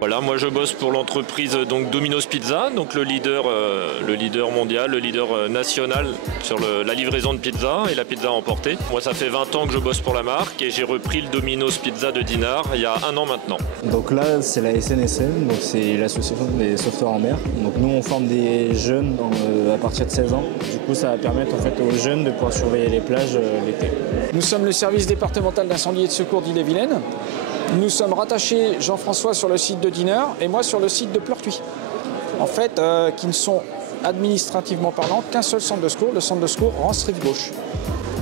Voilà, moi je bosse pour l'entreprise donc Domino's Pizza, donc le leader mondial, le leader national sur la livraison de pizza et la pizza emportée. Moi ça fait 20 ans que je bosse pour la marque et j'ai repris le Domino's Pizza de Dinard il y a 1 an maintenant. Donc là c'est la SNSM, donc c'est l'association des sauveteurs en mer. Donc nous on forme des jeunes à partir de 16 ans. Du coup ça va permettre en fait aux jeunes de pouvoir surveiller les plages l'été. Nous sommes le service départemental d'incendie et de secours d'Ille-et-Vilaine. Nous sommes rattachés, Jean-François, sur le site de Dinard et moi sur le site de Pleurtuis. En fait, qui ne sont administrativement parlant qu'un seul centre de secours, le centre de secours Rance-Rive-Gauche.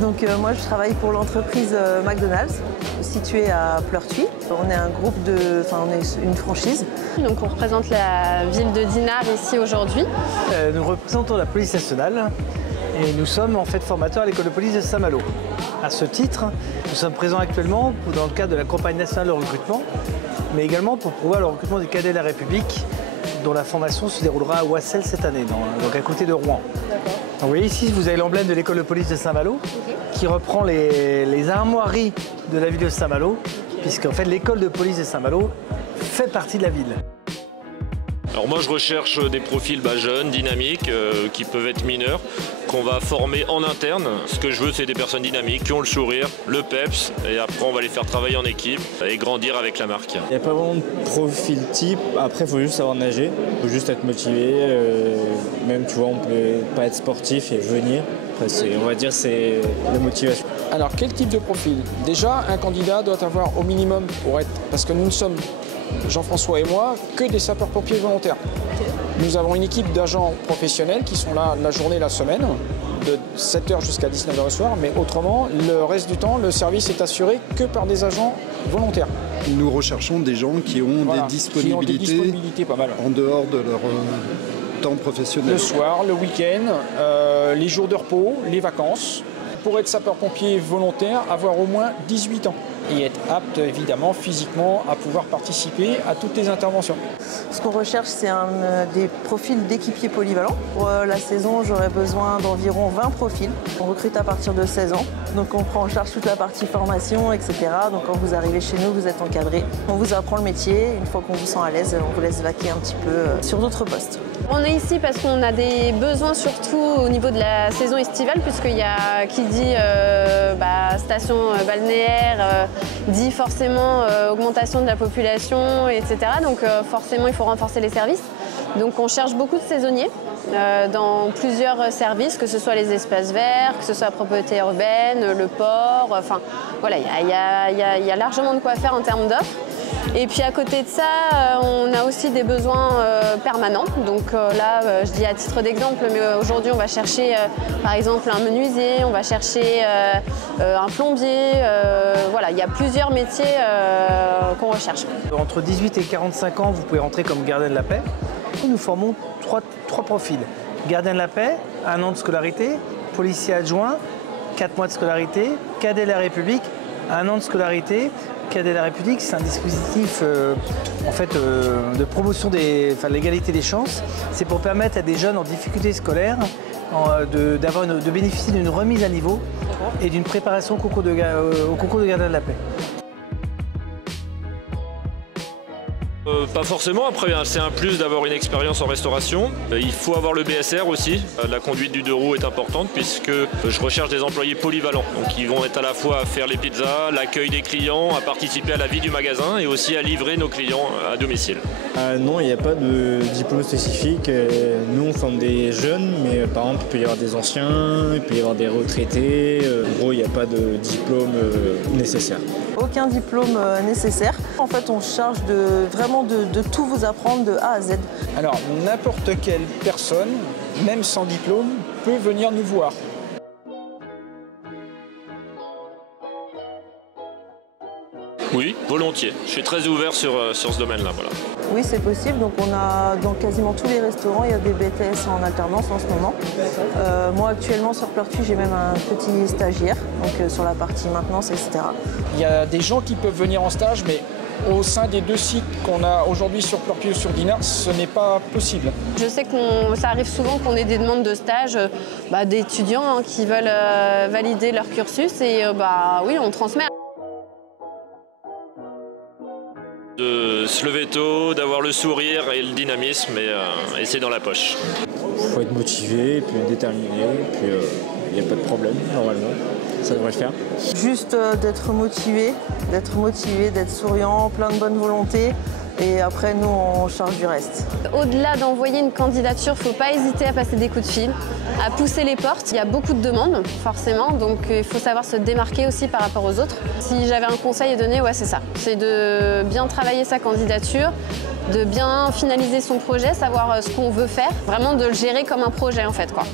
Donc moi je travaille pour l'entreprise McDonald's, située à Pleurtuis. On est un groupe on est une franchise. Donc on représente la ville de Dinard ici aujourd'hui. Nous représentons la police nationale et nous sommes en fait formateurs à l'école de police de Saint-Malo. À ce titre, nous sommes présents actuellement dans le cadre de la campagne nationale de recrutement, mais également pour prouver le recrutement des cadets de la République, dont la formation se déroulera à Oissel cette année, donc à côté de Rouen. Donc, vous voyez ici, vous avez l'emblème de l'école de police de Saint-Malo, qui reprend les armoiries de la ville de Saint-Malo, puisqu'en fait l'école de police de Saint-Malo fait partie de la ville. Alors moi je recherche des profils jeunes, dynamiques, qui peuvent être mineurs, qu'on va former en interne. Ce que je veux c'est des personnes dynamiques, qui ont le sourire, le peps, et après on va les faire travailler en équipe et grandir avec la marque. Il n'y a pas vraiment de profil type, après il faut juste savoir nager, il faut juste être motivé, même tu vois on peut pas être sportif et venir. Après, on va dire c'est la motivation. Alors quel type de profil? Déjà un candidat doit avoir au minimum parce que nous ne sommes Jean-François et moi, que des sapeurs-pompiers volontaires. Nous avons une équipe d'agents professionnels qui sont là la journée, la semaine, de 7h jusqu'à 19h le soir, mais autrement, le reste du temps, le service est assuré que par des agents volontaires. Nous recherchons des gens qui ont des disponibilités pas mal. En dehors de leur temps professionnel. Le soir, le week-end, les jours de repos, les vacances. Pour être sapeur-pompier volontaire, avoir au moins 18 ans. Et être apte, évidemment, physiquement, à pouvoir participer à toutes les interventions. Ce qu'on recherche, c'est des profils d'équipiers polyvalents. Pour la saison, j'aurais besoin d'environ 20 profils. On recrute à partir de 16 ans. Donc on prend en charge toute la partie formation, etc. Donc quand vous arrivez chez nous, vous êtes encadré. On vous apprend le métier. Une fois qu'on vous sent à l'aise, on vous laisse vaquer un petit peu sur d'autres postes. On est ici parce qu'on a des besoins surtout au niveau de la saison estivale, puisqu'il y a qui dit station balnéaire, dit forcément augmentation de la population, etc. Donc forcément il faut renforcer les services. Donc on cherche beaucoup de saisonniers dans plusieurs services, que ce soit les espaces verts, que ce soit la propreté urbaine, le port, enfin voilà, il y a largement de quoi faire en termes d'offres. Et puis à côté de ça, on a aussi des besoins permanents. Donc là, je dis à titre d'exemple, mais aujourd'hui on va chercher par exemple un menuisier, on va chercher un plombier. Voilà, il y a plusieurs métiers qu'on recherche. Entre 18 et 45 ans, vous pouvez rentrer comme gardien de la paix. Nous formons trois profils. Gardien de la paix, 1 an de scolarité, policier adjoint, 4 mois de scolarité, cadet de la République, 1 an de scolarité. Cadet de la République, c'est un dispositif de promotion de l'égalité des chances. C'est pour permettre à des jeunes en difficulté scolaire de bénéficier d'une remise à niveau et d'une préparation au concours de gardien de la paix. Pas forcément, après c'est un plus d'avoir une expérience en restauration. Il faut avoir le BSR aussi. La conduite du 2 roues est importante puisque je recherche des employés polyvalents. Donc ils vont être à la fois à faire les pizzas, l'accueil des clients, à participer à la vie du magasin et aussi à livrer nos clients à domicile. Non, il n'y a pas de diplôme spécifique. Nous on forme des jeunes, mais par exemple il peut y avoir des anciens, il peut y avoir des retraités. En gros il n'y a pas de diplôme nécessaire. Aucun diplôme nécessaire. En fait on charge vraiment de tout vous apprendre de A à Z. Alors, n'importe quelle personne, même sans diplôme, peut venir nous voir. Oui, volontiers. Je suis très ouvert sur ce domaine-là. Voilà. Oui, c'est possible. Donc on a dans quasiment tous les restaurants, il y a des BTS en alternance en ce moment. Moi actuellement sur Pleurtuis, j'ai même un petit stagiaire, donc sur la partie maintenance, etc. Il y a des gens qui peuvent venir en stage, mais au sein des 2 sites qu'on a aujourd'hui sur Pleurtuis ou sur Dinard, ce n'est pas possible. Je sais que ça arrive souvent qu'on ait des demandes de stage d'étudiants qui veulent valider leur cursus et oui, on transmet. se lever tôt, d'avoir le sourire et le dynamisme, et c'est dans la poche. Il faut être motivé, et puis déterminé, et puis il n'y a pas de problème normalement, ça devrait le faire. Juste d'être motivé, d'être souriant, plein de bonne volonté. Et après, nous, on charge du reste. Au-delà d'envoyer une candidature, il ne faut pas hésiter à passer des coups de fil, à pousser les portes. Il y a beaucoup de demandes, forcément, donc il faut savoir se démarquer aussi par rapport aux autres. Si j'avais un conseil à donner, ouais, c'est ça. C'est de bien travailler sa candidature, de bien finaliser son projet, savoir ce qu'on veut faire, vraiment de le gérer comme un projet, en fait, quoi.